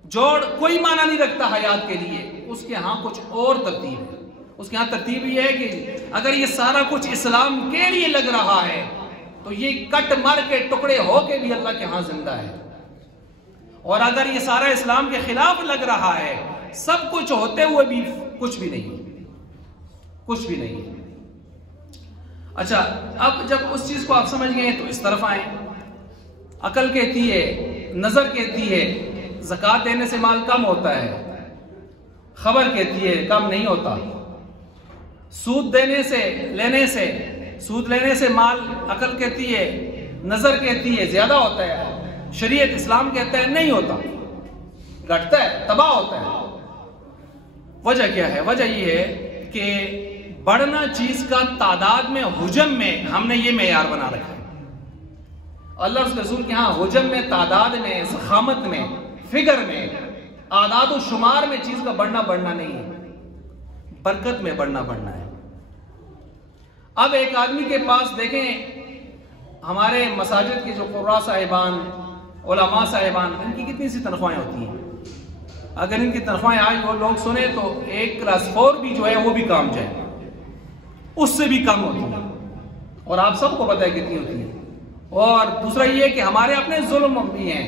جوڑ کوئی معنی نہیں رکھتا حیات کے لیے، اس کے ہاں کچھ اور ترتیب ہے۔ اس کے ہاں ترتیب یہ ہے کہ اگر یہ سارا کچھ اسلام کے لیے لگ رہا ہے تو یہ کٹ مر کے ٹکڑے ہو کے بھی اللہ کے ہاں زندہ ہے، اور اگر یہ سارا اسلام کے خلاف لگ رہا ہے، سب کچھ ہوتے ہوئے بھی کچھ بھی نہیں، کچھ بھی نہیں۔ اچھا، اب جب اس چیز کو آپ سمجھ گئے تو اس طرف آئیں۔ عقل کہتی ہے، نظر کہتی ہے زکوٰۃ دینے سے مال کم ہوتا ہے، خبر کہتی ہے کم نہیں ہوتا، سود دینے سے لینے سے، سود لینے سے مال، عقل کہتی ہے، نظر کہتی ہے زیادہ ہوتا ہے، شریعت اسلام کہتا ہے نہیں ہوتا، گھٹتا ہے، تباہ ہوتا ہے۔ وجہ کیا ہے؟ وجہ یہ ہے کہ بڑھنا چیز کا تعداد میں، حجم میں ہم نے یہ معیار بنا رکھا ہے۔ اللہ اور اس کے رسول کے ہاں حجم میں، تعداد میں، ضخامت میں، فگر میں، اعداد و شمار میں چیز کا بڑھنا نہیں ہے، برکت میں بڑھنا ہے۔ اب ایک آدمی کے پاس دیکھیں، ہمارے مساجد کے جو قراء صاحبان، علماء صاحبان، ان کی کتنی سی تنخواہیں ہوتی ہیں؟ اگر ان کی تنخواہیں آج وہ لوگ سنیں تو 1 کلاس 4 بھی جو ہے وہ بھی کام جائے، اس سے بھی کم ہوتی ہے، اور آپ سب کو پتہ ہے کتنی ہوتی ہے۔ اور دوسرا یہ کہ ہمارے اپنے ظلم بھی ہیں،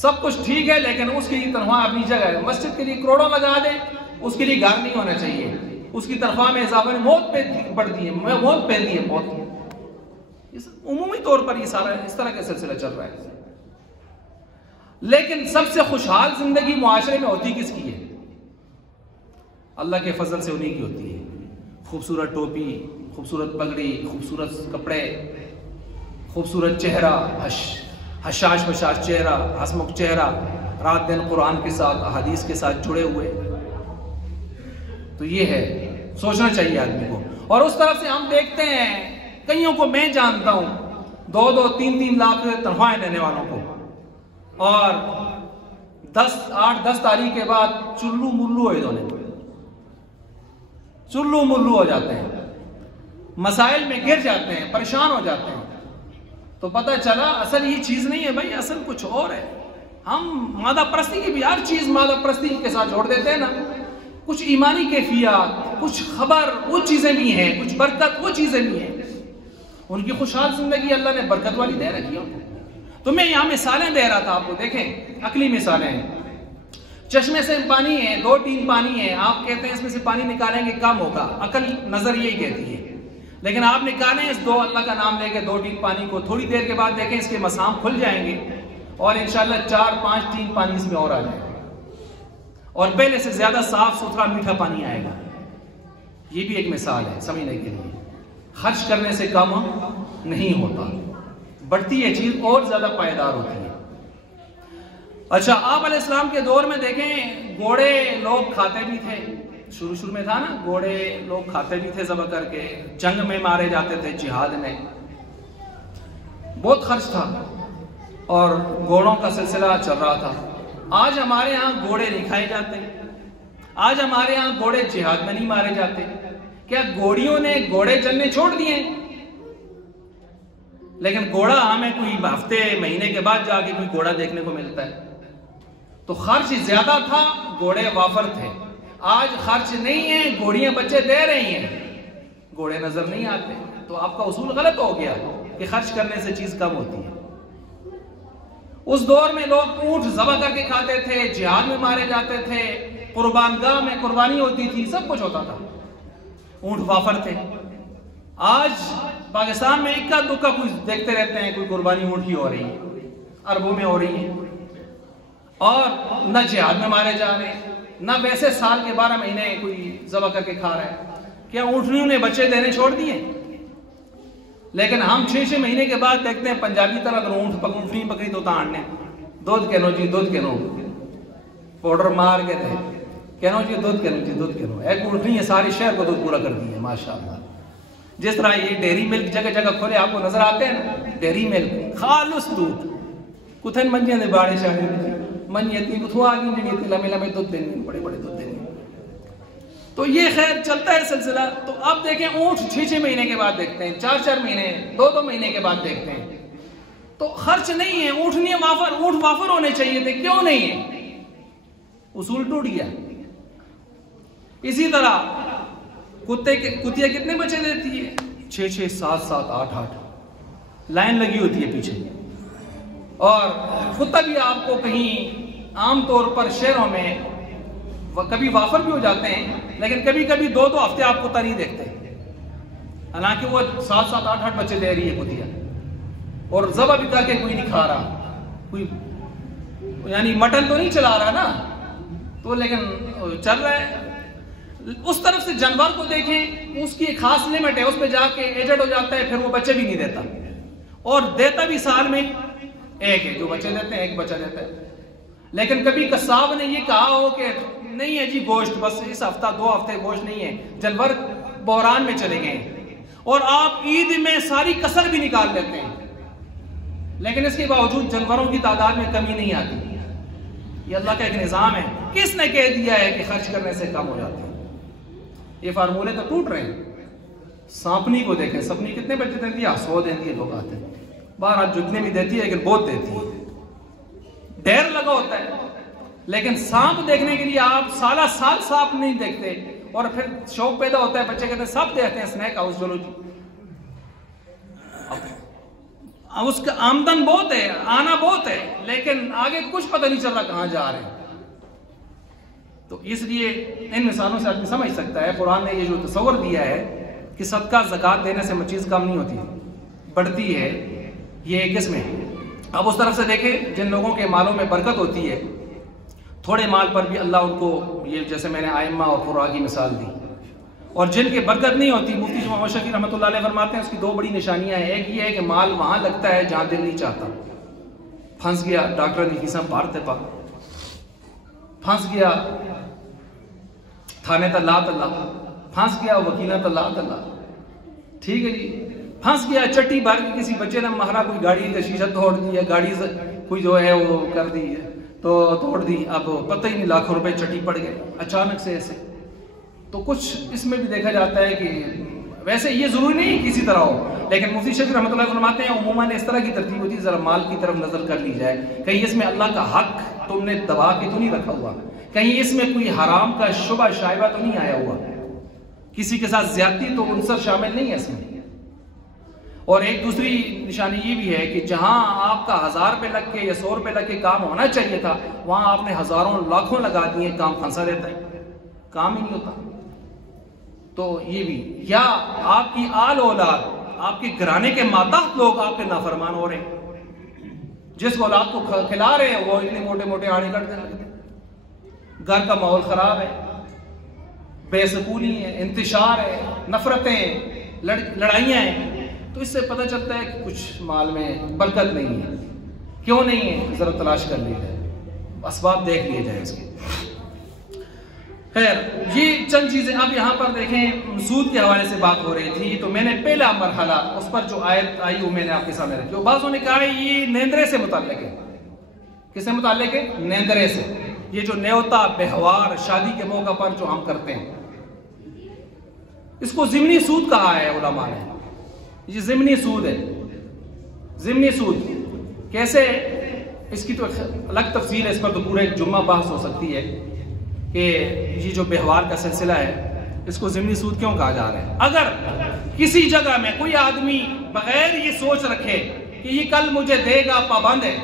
سب کچھ ٹھیک ہے لیکن اس کی تنخواہ اپنی جگہ ہے، مسجد کے لیے کروڑوں لگا دیں، اس کے لیے گھر نہیں ہونا چاہیے، اس کی تنخواہ میں اضافہ موت پہ بڑھتی ہے، موت پہنتی ہے، موت۔ عمومی طور پر یہ سارا اس طرح کا سلسلہ چل رہا ہے۔ لیکن سب سے خوشحال زندگی معاشرے میں ہوتی کس کی ہے؟ اللہ کے فضل سے انہی کی ہوتی ہے۔ خوبصورت ٹوپی، خوبصورت پگڑی، خوبصورت کپڑے، خوبصورت چہرہ، حشاش بشاش چہرہ، ہسمکھ چہرہ، رات دن قرآن کے ساتھ، احادیث کے ساتھ جڑے ہوئے۔ تو یہ ہے، سوچنا چاہیے آدمی کو۔ اور اس طرف سے ہم دیکھتے ہیں کئیوں کو میں جانتا ہوں 2-2, 3-3 لاکھ تنخواہیں لینے والوں کو، اور 8-10 تاریخ کے بعد چلو ملو ہو جاتے ہیں، مسائل میں گر جاتے ہیں، پریشان ہو جاتے ہیں۔ تو پتہ چلا اصل یہ چیز نہیں ہے بھائی، اصل کچھ اور ہے۔ ہم مادہ پرستی کی بھی ہر چیز مادہ پرستی کے ساتھ جوڑ دیتے ہیں نا. کچھ ایمانی کیفیات، کچھ خبر وہ چیزیں بھی ہیں، کچھ برکت وہ چیزیں بھی ہیں. ان کی خوشحال زندگی اللہ نے برکت والی دے رکھی ہے. تو میں یہاں مثالیں دے رہا تھا آپ کو، دیکھیں عقلی مثالیں ہیں. چشمے سے پانی ہے، 2 ٹین پانی ہے، آپ کہتے ہیں اس میں سے پانی نکالیں گے کم ہوگا، عقل نظر یہی کہتی ہے. لیکن آپ نکالیں اس 2 اللہ کا نام لے کے 2 ٹین پانی کو، تھوڑی دیر کے بعد دیکھیں اس کے مسام کھل جائیں گے اور انشاءاللہ 4-5 ٹین پانی اس میں اور آ جائے گا، اور پہلے سے زیادہ صاف ستھرا میٹھا پانی آئے گا. یہ بھی ایک مثال ہے سمجھنے کے لیے. خرچ کرنے سے کم نہیں ہوتا، بڑھتی ہے چیز اور زیادہ پائیدار ہوتی ہے. اچھا، آپ علیہ السلام کے دور میں دیکھیں گھوڑے لوگ کھاتے بھی تھے. شروع میں تھا نا، گھوڑے لوگ کھاتے بھی تھے ذبح کر کے، جنگ میں مارے جاتے تھے، جہاد میں بہت خرچ تھا اور گھوڑوں کا سلسلہ چل رہا تھا. آج ہمارے ہاں گھوڑے نہیں کھائے جاتے، آج ہمارے ہاں گھوڑے جہاد میں نہیں مارے جاتے. کیا گھوڑیوں نے گھوڑے چلنے چھوڑ دیے؟ لیکن گھوڑا ہمیں کوئی ہفتے مہینے کے بعد جا کے کوئی گھوڑا دیکھنے کو ملتا ہے. تو خرچ زیادہ تھا، گھوڑے وافر تھے. آج خرچ نہیں ہے، گھوڑیاں بچے دے رہی ہیں، گھوڑے نظر نہیں آتے. تو آپ کا اصول غلط ہو گیا کہ خرچ کرنے سے چیز کم ہوتی ہے. اس دور میں لوگ اونٹ ذبح کر کے کھاتے تھے، جہاد میں مارے جاتے تھے، قربان گاہ میں قربانی ہوتی تھی، سب کچھ ہوتا تھا. اونٹ وافر تھے. آج پاکستان میں اکا دکا کچھ دیکھتے رہتے ہیں، کوئی قربانی اونٹ کی ہو رہی ہے، اربوں میں ہو رہی ہے، اور نہ جہاد میں مارے جا رہے ہیں، نہ ویسے سال کے 12 مہینے کوئی ذبح کر کے کھا رہا ہے. کیا اونٹنیوں نے بچے دینے چھوڑ دیے؟ لیکن ہم 6 مہینے کے بعد دیکھتے ہیں پنجابی طرح اگر اونٹنی پکڑی تو تاڑنے دودھ کہنو جی، دودھ کہنو، پاؤڈر مار کے تھے کہنو جی دودھ کہنو جی، دودھ کہنو. ایک اونٹنی ہے ساری شہر کو دودھ پورا کر دی ہے ماشاءاللہ. جس طرح یہ ڈیری ملک جگہ جگہ کھولے آپ کو نظر آتے ہیں نا، ڈیری ملک خالص دودھ کتھن منجے نے باڑے شاہر من یتی کتھو آگی نہیں دیتی، لمے لمے دودھ دینی، بڑے بڑے دودھ دینی. تو یہ خیر چلتا ہے سلسلہ. تو اب دیکھیں اونٹ 6 مہینے کے بعد دیکھتے ہیں، 4 مہینے 2 مہینے کے بعد دیکھتے ہیں. تو خرچ نہیں ہے. اونٹنی وافر، اونٹ وافر ہونے چاہیے تھے، کیوں نہیں ہے؟ اصول ٹوٹ گیا. اسی طرح کتیا کتنے بچے دیتی ہے؟ 6 7 7 8 8 لائن لگی ہوتی ہے پیچھے. اور کتا بھی آپ کو کہیں عام طور پر شہروں میں کبھی وافر بھی ہو جاتے ہیں، لیکن کبھی کبھی 2 ہفتے آپ کتا نہیں دیکھتے، حالانکہ وہ 7 7 8 8 بچے دے رہی ہے کتیا، اور ذبح بھی کر کے کوئی نہیں کھا رہا، کوئی یعنی مٹن تو نہیں چلا رہا نا، تو لیکن چل رہا ہے. اس طرف سے جانور کو دیکھیں، اس کی ایک خاص لمٹ ہے، اس پہ جا کے ایجڈ ہو جاتا ہے، پھر وہ بچے بھی نہیں دیتا، اور دیتا بھی سال میں ایک ہے، جو بچے دیتے ہیں 1 بچہ دیتا ہے. لیکن کبھی قصاب نے یہ کہا ہو کہ نہیں ہے جی گوشت بس اس ہفتہ 2 ہفتے گوشت نہیں ہے، جانور بحران میں چلے گئے ہیں، اور آپ عید میں ساری کسر بھی نکال لیتے ہیں، لیکن اس کے باوجود جانوروں کی تعداد میں کمی نہیں آتی. یہ اللہ کا ایک نظام ہے. کس نے کہہ دیا ہے کہ خرچ کرنے سے کم ہو جاتے ہیں؟ یہ فارمولے تو ٹوٹ رہے ہیں. سانپنی کو دیکھیں، سپنی کتنے بچے دیتی ہے؟ 100 دیتی ہے، لوگ آتے ہیں 12 جتنے بھی دیتی ہے، لیکن بہت دیتی ہے، ڈھیر لگا ہوتا ہے. لیکن سانپ دیکھنے کے لیے آپ سالہ سال سانپ نہیں دیکھتے، اور پھر شوق پیدا ہوتا ہے، بچے کہتے ہیں سب دیکھتے ہیں، سنیک ہاؤس چلو جی. اس کا آمدن بہت ہے، آنا بہت ہے، لیکن آگے کچھ پتہ نہیں چل رہا کہاں جا رہے ہیں. تو اس لیے ان مثالوں سے آدمی سمجھ سکتا ہے قرآن نے یہ جو تصور دیا ہے کہ صدقہ زکوٰۃ دینے سے چیز کم نہیں ہوتی، بڑھتی ہے. یہ ایک قسم ہے. اب اس طرف سے دیکھیں جن لوگوں کے مالوں میں برکت ہوتی ہے، تھوڑے مال پر بھی اللہ ان کو، یہ جیسے میں نے آئمہ اور قراء کی مثال دی، اور جن کی برکت نہیں ہوتی، مفتی محمد شفیع رحمۃ اللہ علیہ فرماتے ہیں اس کی 2 بڑی نشانیاں ہیں. ایک یہ ہے کہ مال وہاں لگتا ہے جہاں دل نہیں چاہتا. پھنس گیا ڈاکٹر نے قسم پارتے پا، پھنس گیا تھانے تلا تلا، پھنس گیا وکیلہ تلا تلا، ٹھیک ہے جی، پھنس گیا چٹی بھر کے کسی بچے نے مہرا، کوئی گاڑی کا شیشہ توڑ دیا، گاڑی سے کوئی جو ہے وہ کر دی تو توڑ دی، اب پتہ ہی نہیں لاکھوں روپے چٹی پڑ گئے اچانک سے ایسے. تو کچھ اس میں بھی دیکھا جاتا ہے کہ ویسے یہ ضروری نہیں کسی طرح ہو، لیکن مفتی شفیع رحمۃ اللہ فرماتے ہیں عموماً اس طرح کی ترتیب ہوتی ہے ذرا مال کی طرف نظر کر لی جائے، کہیں اس میں اللہ کا حق تم نے دبا کے تو نہیں رکھا ہوا، کہیں اس میں کوئی حرام کا شبہ شائبہ تو نہیں آیا ہوا، کسی کے ساتھ زیادتی تو عنصر شامل نہیں ہے اس میں۔ اور ایک دوسری نشانی یہ بھی ہے کہ جہاں آپ کا 1000 روپے لگ کے یا 100 روپے لگ کے کام ہونا چاہیے تھا، وہاں آپ نے ہزاروں لاکھوں لگا دیے، کام پھنسا رہتا ہے، کام ہی نہیں ہوتا۔ تو یہ بھی، یا آپ کی آل اولاد، آپ کے گھرانے کے ماتحت لوگ آپ کے نافرمان ہو رہے ہیں، جس اولاد کو کھلا رہے ہیں وہ اتنے موٹے موٹے آڑے کٹ دینے لگتے ہیں، گھر کا ماحول خراب ہے، بے سکونی ہے، انتشار ہے، نفرتیں، لڑائیاں ہیں، تو اس سے پتہ چلتا ہے کہ کچھ مال میں برکت نہیں ہے۔ کیوں نہیں ہے ذرا تلاش کر لی جائے، اسباب دیکھ لیے جائیں اس کے۔ خیر، یہ چند چیزیں اب یہاں پر دیکھیں، سود کے حوالے سے بات ہو رہی تھی، تو میں نے پہلا مرحلہ اس پر جو آیت آئی وہ میں نے آپ کے سامنے رکھی، بعضوں نے کہا یہ نیندرے سے متعلق ہے۔ کس سے متعلق ہے؟ نیندرے سے۔ یہ جو نیوتا بہوار شادی کے موقع پر جو ہم کرتے ہیں، اس کو ضمنی سود کہا ہے علماء نے۔ یہ ضمنی سود ہے۔ ضمنی سود کیسے؟ اس کی تو الگ تفصیل ہے، اس پر تو پورے جمعہ بحث ہو سکتی ہے کہ یہ جو بہوار کا سلسلہ ہے اس کو ضمنی سود کیوں کہا جا رہا ہے۔ اگر کسی جگہ میں کوئی آدمی بغیر یہ سوچ رکھے کہ یہ کل مجھے دے گا پابند ہے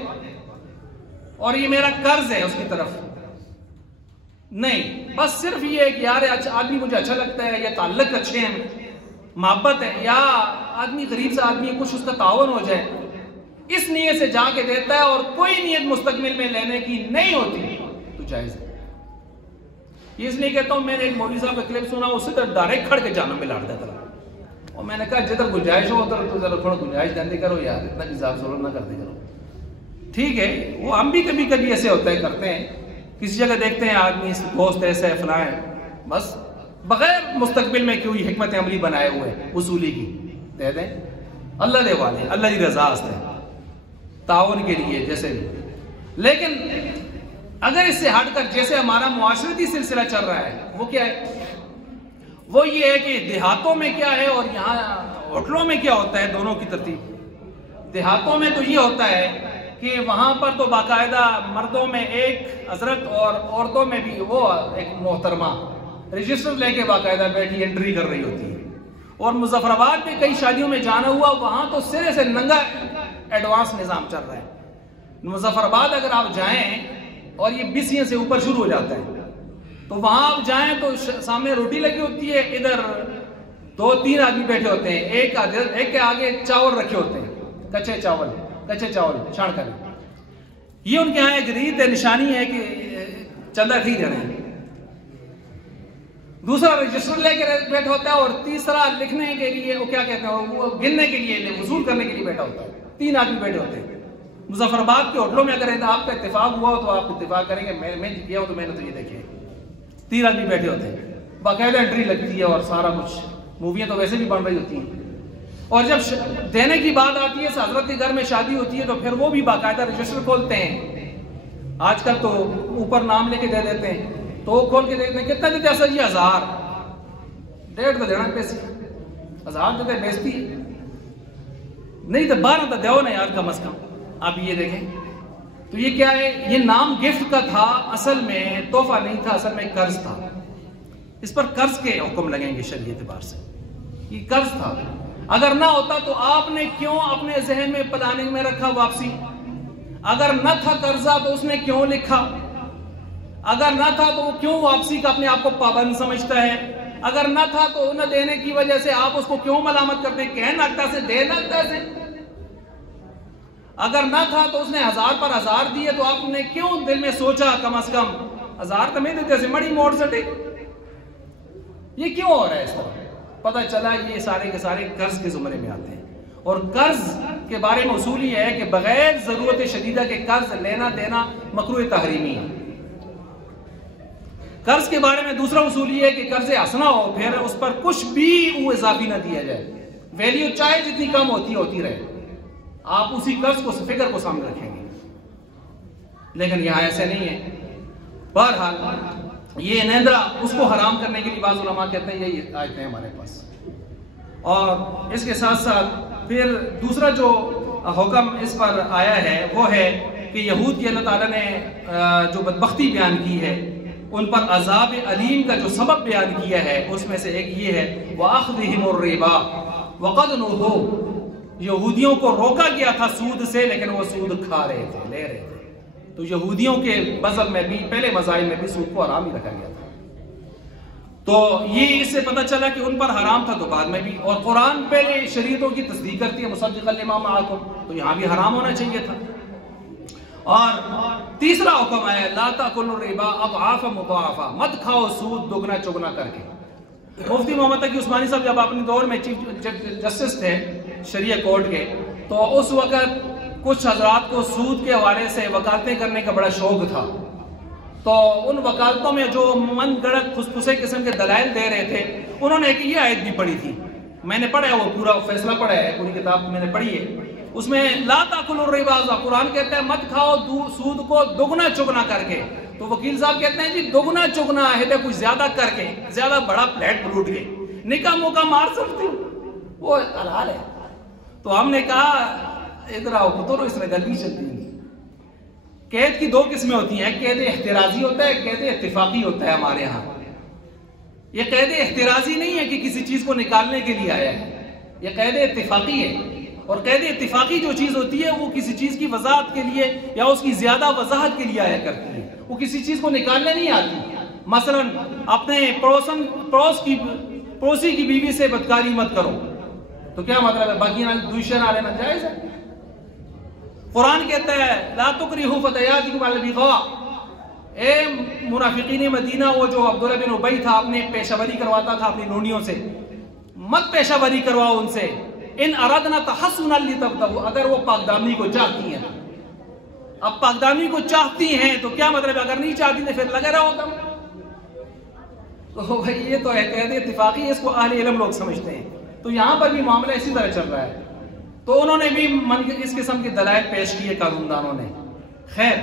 اور یہ میرا قرض ہے اس کی طرف، نہیں، بس صرف یہ ہے کہ یار آدمی مجھے اچھا لگتا ہے، یا تعلق اچھے ہیں، محبت ہے، یا آدمی غریب سے آدمی کچھ اس کا تعاون ہو جائے، اس نیت سے جا کے دیتا ہے اور کوئی نیت مستقبل میں لینے کی نہیں ہوتی تو جائز ہے۔ یہ اس لیے کہتا ہوں، میں نے ایک مولوی صاحب کا کلپ سنا، اس سے ڈائریکٹ کھڑ کے جہنم میں لاٹ دیتا تھا، اور میں نے کہا جدھر گنجائش ہو ادھر تو ذرا تھوڑا گنجائش دینے کرو یار، اتنا بھی زیادہ ضرور نہ کرتے کرو۔ ٹھیک ہے، وہ ہم بھی کبھی کبھی ایسے ہوتا ہے، کرتے ہیں، کسی جگہ دیکھتے ہیں آدمی دوست ایسا ہے فلاں ہے، بس بغیر مستقبل میں کوئی حکمت عملی بنائے ہوئے وصولی کی دے دیں، اللہ دے والے، اللہ کی رضا سے تعاون کے لیے جیسے بھی۔ لیکن اگر اس سے ہٹ کر جیسے ہمارا معاشرتی سلسلہ چل رہا ہے، وہ کیا ہے؟ وہ یہ ہے کہ دیہاتوں میں کیا ہے اور یہاں ہوٹلوں میں کیا ہوتا ہے، دونوں کی ترتیب۔ دیہاتوں میں تو یہ ہوتا ہے کہ وہاں پر تو باقاعدہ مردوں میں ایک حضرت اور عورتوں میں بھی وہ ایک محترمہ رجسٹر لے کے باقاعدہ بیٹھی انٹری کر رہی ہوتی ہے۔ اور مظفر آباد میں کئی شادیوں میں جانا ہوا، وہاں تو سرے سے ننگا ایڈوانس نظام چل رہا ہے۔ مظفر آباد اگر آپ جائیں اور یہ 20 سے اوپر شروع ہو جاتا ہے، تو وہاں آپ جائیں تو سامنے روٹی لگی ہوتی ہے، ادھر 2-3 آدمی بیٹھے ہوتے ہیں، ایک کے آگے چاول رکھے ہوتے ہیں، کچے چاول چھاڑ کر۔ یہ ان کے یہاں ایک ریت ہے، نشانی ہے کہ چندہ ٹھیک رہے ہیں۔ دوسرا رجسٹر لے کے بیٹھا ہوتا ہے، اور تیسرا لکھنے کے لیے، وہ کیا کہتے ہیں، وہ گننے کے لیے، وصول کرنے کے لیے بیٹھا ہوتا ہے۔ 3 آدمی بیٹھے ہوتے ہیں۔ مظفر آباد کے ہوٹلوں میں اگر آپ کا اتفاق ہوا ہو تو آپ اتفاق کریں گے، میں گیا ہوں تو میں نے تو یہ دیکھے 3 آدمی بیٹھے ہوتے ہیں، باقاعدہ انٹری لگتی ہے اور سارا کچھ، موویاں تو ویسے بھی بن رہی ہوتی ہیں، اور جب دینے کی بات آتی ہے، حضرت کے گھر میں شادی ہوتی ہے تو پھر وہ بھی باقاعدہ رجسٹر کھولتے ہیں۔ آج کل تو اوپر نام لے کے دے دیتے ہیں، تو وہ کھول کے دیکھتے ہیں کتنا دیتے ہیں، سر جی 1000، 1.5 تو دینا پیسے، 1000 دیتے ہیں، بیچتی ہے نہیں تو 12 تو دیو نا یار کم از کم۔ آپ یہ دیکھیں تو یہ کیا ہے، یہ نام گفٹ کا تھا، اصل میں تحفہ نہیں تھا، اصل میں قرض تھا۔ اس پر قرض کے حکم لگیں گے شرعی اعتبار سے، یہ قرض تھا۔ اگر نہ ہوتا تو آپ نے کیوں اپنے ذہن میں پلاننگ میں رکھا واپسی؟ اگر نہ تھا قرضہ تو اس نے کیوں لکھا؟ اگر نہ تھا تو وہ کیوں واپسی کا اپنے آپ کو پابند سمجھتا ہے؟ اگر نہ تھا تو نہ دینے کی وجہ سے آپ اس کو کیوں ملامت کرتے ہیں، کہہ نکتا سے دے نکتا سے؟ اگر نہ تھا تو اس نے 1000 پر 1000 دیے تو آپ نے کیوں دل میں سوچا کم از کم 1000 تو میں دیتے سے مڑی موڑ سٹے؟ یہ کیوں ہو رہا ہے اس طرح؟ پتہ چلا یہ سارے کے سارے قرض کے زمرے میں آتے ہیں، اور قرض کے بارے میں اصول یہ ہے کہ بغیر ضرورت شدیدہ کے قرض لینا دینا مکروہ تحریمی ہے۔ قرض کے بارے میں دوسرا اصول یہ ہے کہ قرض حسنہ ہو، پھر اس پر کچھ بھی وہ اضافی نہ دیا جائے، ویلیو چاہے جتنی کم ہوتی رہے، آپ اسی قرض کو فکر کو سامنے رکھیں گے۔ لیکن یہاں ایسے نہیں ہے۔ بہرحال یہ نیندرا اس کو حرام کرنے کے لیے بعض علماء کہتے ہیں یہی آیتیں ہمارے پاس اور اس کے ساتھ ساتھ پھر دوسرا جو حکم اس پر آیا ہے وہ ہے کہ یہود کی اللہ تعالیٰ نے جو بدبختی بیان کی ہے، ان پر عذاب علیم کا جو سبب بیان کیا ہے، اس میں سے ایک یہ ہے وَأَخْذِهِمُ الرِّبَا وَقَدْ نُهُوا، یہودیوں کو روکا گیا تھا سود سے، لیکن وہ سود کھا رہے تھے، لے رہے تھے۔ تو یہودیوں کے مذہب میں بھی، پہلے مذاہب میں بھی سود کو حرام ہی رکھا گیا تھا۔ تو یہ اس سے پتہ چلا کہ ان پر حرام تھا، تو بعد میں بھی، اور قرآن پہلے شریعتوں کی تصدیق کرتی ہے مصدقا لما معکم، تو یہاں بھی حرام ہونا چاہیے تھا۔ اور تیسرا حکم ہے لا تاکلوا الربا اضعافا مضاعفا، مت کھاؤ سود دگنا چگنا کر کے۔ مفتی محمد تقی عثمانی صاحب جب اپنے دور میں چیف جسٹس تھے شریعہ کورٹ کے، تو اس وقت کچھ حضرات کو سود کے حوالے سے وکالتیں کرنے کا بڑا شوق تھا، تو ان وکالتوں میں جو من گڑت خسپسے قسم کے دلائل دے رہے تھے، انہوں نے ایک یہ آیت بھی پڑھی تھی، میں نے پڑھا ہے، وہ پورا فیصلہ پڑھا ہے، پوری کتاب میں نے پڑھی ہے، اس میں لا تاکلوا الربا، قرآن کہتا ہے مت کھاؤ سود کو دگنا چگنا کر کے، تو وکیل صاحب کہتے ہیں جی دگنا چگنا ہے تو کچھ زیادہ کر کے، زیادہ بڑا پلیٹ پلوٹ کے نکاح موقع مار سکتے وہ حلال ہے۔ تو ہم نے کہا ادھر آؤ پتر، اس میں گل نہیں چلتی۔ قید کی دو قسمیں ہوتی ہیں، قید احترازی ہوتا ہے، قید اتفاقی ہوتا ہے ہمارے ہاں۔ یہ قید احترازی نہیں ہے کہ کسی چیز کو نکالنے کے لیے آیا ہے، یہ قید اتفاقی ہے، اور قید اتفاقی جو چیز ہوتی ہے وہ کسی چیز کی وضاحت کے لیے یا اس کی زیادہ وضاحت کے لیے آیا کرتی ہے، وہ کسی چیز کو نکالنے نہیں آتی۔ مثلا اپنے پڑوسی کی بیوی سے بدکاری مت کرو، تو کیا مطلب ہے؟ باقی دوسرے نہ لینا جائز ہے۔ قرآن کہتا ہے لا تکرہوا فتیاتکم علی البغاء، اے منافقین مدینہ، وہ جو عبداللہ بن ابی تھا، اپنے پیشہ وری کرواتا تھا اپنی نونیوں سے، مت پیشہ وری کرواؤ ان سے، ان اردنا تحسنا لتبتغوا، اگر وہ پاکدامنی کو چاہتی ہیں۔ اب پاکدامنی کو چاہتی ہیں تو کیا مطلب ہے؟ اگر نہیں چاہتی تو پھر لگا رہا ہوتا۔ تو بھائی یہ تو ہے قید اتفاقی، اس کو اہل علم لوگ سمجھتے ہیں۔ تو یہاں پر بھی معاملہ اسی طرح چل رہا ہے، تو انہوں نے بھی اس قسم کے دلائل پیش کیے قانون دانوں نے۔ خیر،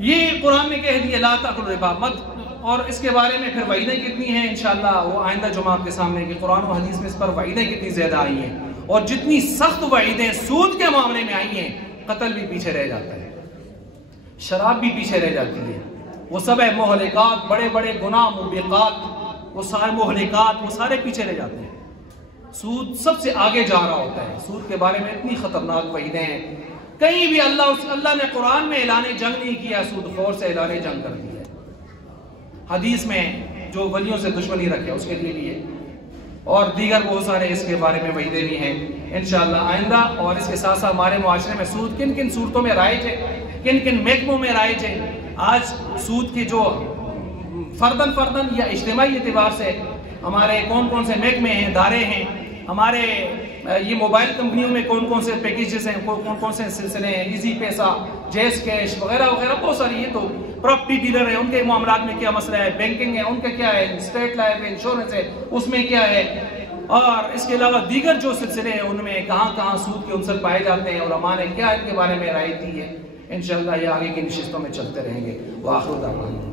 یہ قرآن نے کہہ دیا لا تاکلوا الربا مت، اور اس کے بارے میں پھر وعیدیں کتنی ہیں انشاءاللہ وہ آئندہ جمعہ آپ کے سامنے کہ قرآن و حدیث میں اس پر وعیدیں کتنی زیادہ آئی ہیں، اور جتنی سخت وعیدیں سود کے معاملے میں آئی ہیں، قتل بھی پیچھے رہ جاتا ہے، شراب بھی پیچھے رہ جاتی ہے، وہ سب ہے مہلکات، بڑے بڑے گناہ موبقات، وہ سارے مہلکات وہ سارے پیچھے رہ جاتے ہیں۔ سود سب سے آگے جا رہا ہوتا ہے، سود کے بارے میں اتنی خطرناک وعیدیں ہیں، کہیں بھی اللہ نے قرآن میں اعلان جنگ نہیں کیا، سود خور سے اعلان جنگ کر دیا ہے۔ حدیث میں جو ولیوں سے دشمنی رکھے اس کے لیے بھی ہے، اور دیگر بہت سارے اس کے بارے میں وعیدیں بھی ہیں انشاءاللہ آئندہ۔ اور اس کے ساتھ ساتھ ہمارے معاشرے میں سود کن کن صورتوں میں رائج ہے، کن کن محکموں میں رائج ہے۔ آج سود کی جو فردن یا اجتماعی اعتبار سے ہمارے کون کون سے محکمے ہیں، ادارے ہیں، ہمارے یہ موبائل کمپنیوں میں کون کون سے پیکیجز ہیں، کون کون سے سلسلے ہیں، ایزی پیسہ، جیز کیش وغیرہ وغیرہ، بہت ساری، یہ تو پراپرٹی ڈیلر ہیں، ان کے معاملات میں کیا مسئلہ ہے، بینکنگ ہے ان کا کیا ہے، اسٹیٹ لائف ہے، انشورنس ہے اس میں کیا ہے، اور اس کے علاوہ دیگر جو سلسلے ہیں ان میں کہاں کہاں سود کے عنصر پائے جاتے ہیں، اور علماء نے کیا ان کے بارے میں رائے دی ہے۔ انشاءاللہ یہ آگے کی نشستوں میں چلتے رہیں گے۔ وآخر دعوانا